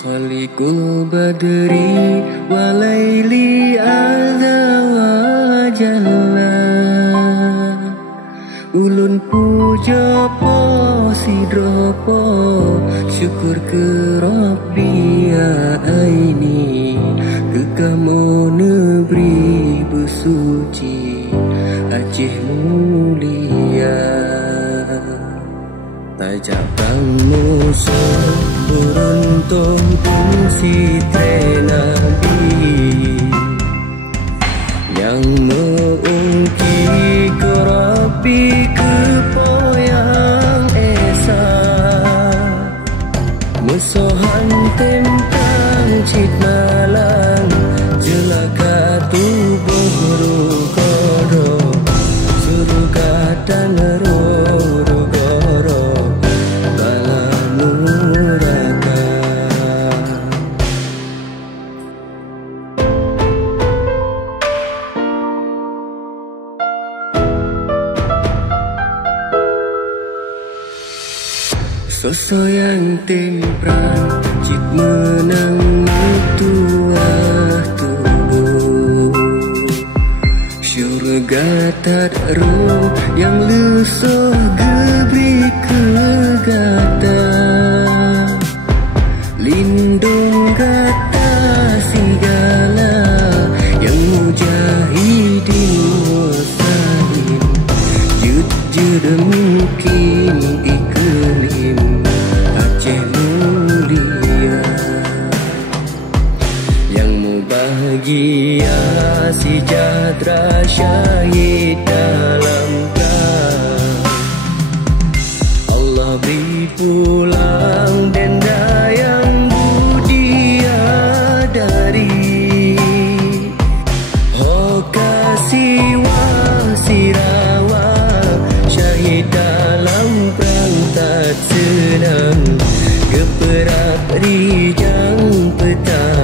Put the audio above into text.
Khalikul badri walaili adha wa jalla. Ulun puja po sidropo syukur ke Rabbi ya aini. Ke kamu negeri bersuci Aceh mulia. Tajak bang musuh beruntung pun si Nabi yang mengungki ke Rabbi ke poyang esa. Musuhan tentang cit malang jelaka tubuh rukoro surga dan rurugoro bala nuraka. Sosok yang tempran cit menang mutuah tubuh. Syurga tak roh yang lesuh gebri kegata. Lindung kata segala yang mujahidin wasain. Jud mungkin iklim Aceh mulia. Yang mubahagia sejahtera syahid dalam perang. Allah beri pulang denda yang budia dari Hokasiwa Sirawa. Syahid dalam perang tak senang, geperak rijang petang.